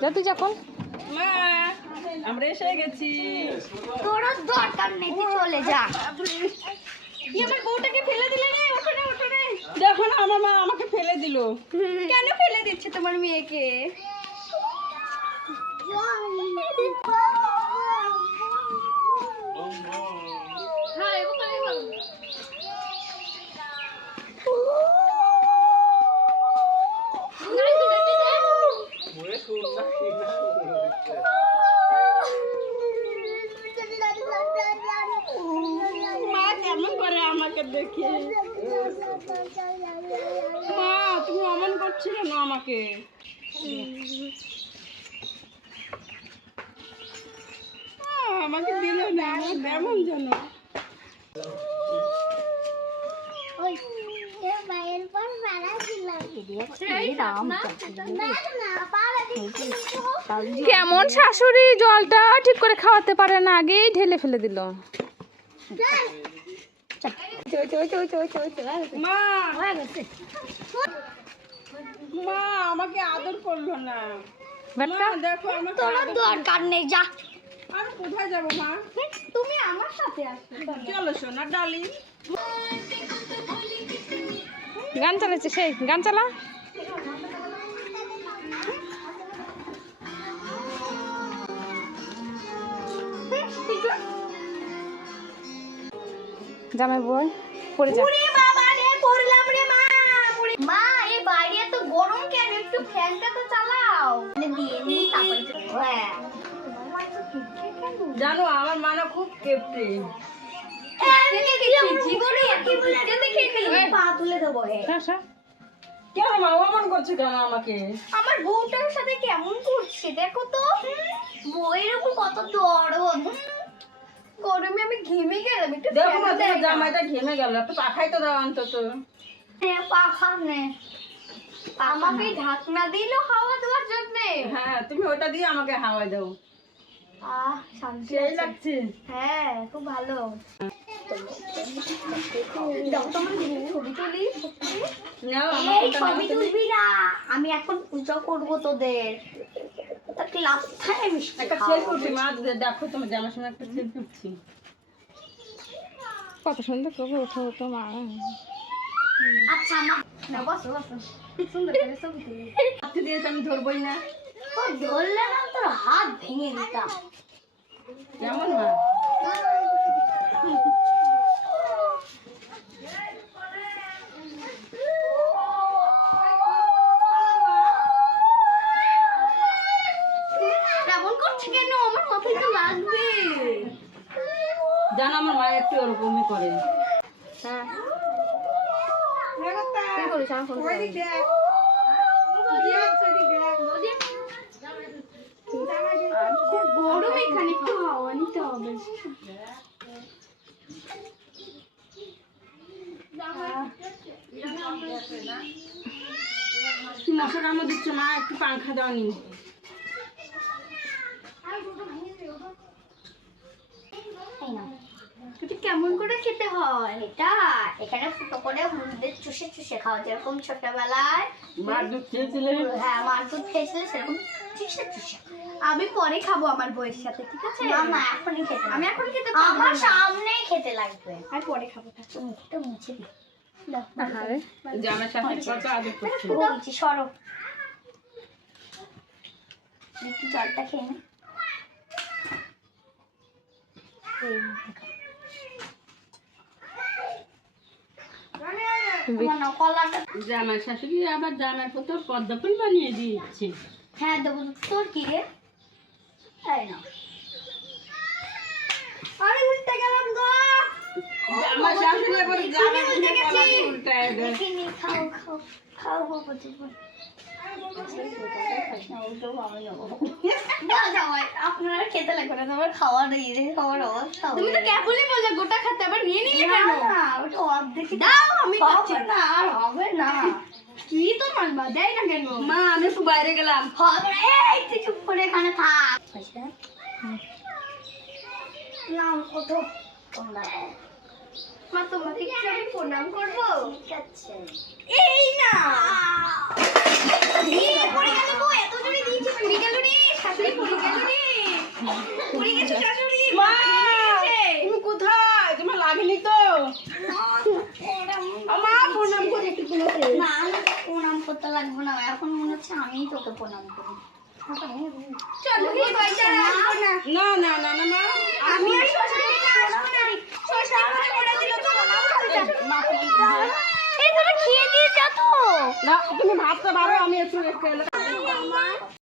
যা তুই যখন? মা আমরা এসে গেছি। তোরও দরকার নেই তুই চলে যা। আমার বউটাকে ফেলে দিলে রে? ওখানে ওখানে দেখো না আমার মা আমাকে ফেলে দিল। কেন ফেলে দিচ্ছে তোমার মেয়েকে? দেখে মা তুমি অমন করছিলে না আমাকে আমাকে দিল না আমার কেমন যেন কেমন শাশুড়ি জলটা ঠিক করে খাওয়াতে পারে না আগেই ঢেলে ফেলে দিল মা! আমাকে আদর করল না। দেখো দরকার নেই যা। আমি কোথায় যাব মা? তুমি আমার সাথে আসো চলো। সোনা ডালি গান চালাচ্ছে সেই গান চালা। জামাই বই পড়ে যা বাবা রে পড়লাম রে মা মা এই বাইরে এত গরম কেন? একটু ফ্যানটা তো চালাও। মানে দিয়ে নি তারপরে হ্যাঁ। জানো আমার মা না খুব কেপটে জীবনে পা তুলে দেবো হে। সা, সা। কেন মা অমন করছে কেন আমাকে? আমার বউটার সাথে কেমন করছে? দেখো তো। বউয়ের উপর কত দরদ। দেখো না তোমার জামাইটা ঘেমে গেল একটু পাখাই তো দাও অন্তত। পাখা আমাকে ঢাকনা দিল হাওয়া দেওয়ার জন্য। হ্যাঁ তুমি ওটা দিয়ে আমাকে হাওয়া দাও। আহ শান্তি লাগছে? হ্যাঁ খুব ভালো। আমি এখন পূজা করব তোদের। একটা মা দেখো তোমার জামার সঙ্গে একটা উঠছি। কত সুন্দর করে ওঠো তো মা আচ্ছা না বসো বসো। সুন্দর করে ছবি তুলি। হাতে দিয়েছে আমি ধরবই না। ও ধরলে না তোর হাত ভেঙে দিতাম। কেমন মা এমন করছে কেন আমার মাথায় তো লাগবে জানো আমার মা একটু ওরকমই করে। হ্যাঁ। কি করিস আমার ফোন গরম এখানে একটু হাওয়া নিতে হবে। কি মশা কামড় দিচ্ছে মা একটু পাংখা দাওনি এটা কেমন করে খেতে হয়? এটা এখানে ফুটো করে হলুদের চুষে চুষে খাওয়া যেরকম ছোটবেলায়। মার দুধ খেয়েছিলে? হ্যাঁ মার দুধ খেয়েছিলে সেরকম চুষে চুষে। আমি পরে খাব আমার বইয়ের সাথে ঠিক আছে? না না এখনই খেতে আমি এখন খেতে আমার সামনেই খেতে লাগবে। আর পরে খাব মুখটা মুছে দিই জামার সাথে কত আদর করছে সরো। একটু জলটা খেয়ে নে। জামার শাশুড়ি আবার পুত্র পদ্ম ফুল বানিয়ে দিয়েছে। হ্যাঁ দেবো। তোর কি রে? তাই না? আরে উল্টে গেলাম গো। শাশুড়ি আবার জামার উল্টে পুত্র গেছি। উল্টায় দেখিনি খাও খাও আপনারা খেতে লাগবে না তোমার খাওয়ার এই রে খাওয়ার অবস্থা তুমি তো বললে গোটা খেতে আবার নিয়ে নিলে কেন না ওটা অর্ধেক দাও আমি না। আর হবে না। কি তো মানবা দেয় না কেন? মা আমি একটু বাইরে গেলাম। হবে। না এই তুই চুপ করে এখানে থাক। নাম কত মা তোমাকে কি আমি প্রণাম করব? ঠিক আছে। এই না। এই পড়ে গেল গো এত জোরে দিয়েছি তুমি গেল রে পড়ে গেছে শাশুড়ি মা তুমি কোথায় তোমার লাগেনি তো মা প্রণাম করে একটু তোমাকে না প্রণাম করতে লাগবো না এখন মনে হচ্ছে আমিই তোকে প্রণাম করি না না না না মা আমি খেয়ে দিয়ে যা তো না তুমি ভাতটা বারো আমি একটু রেখে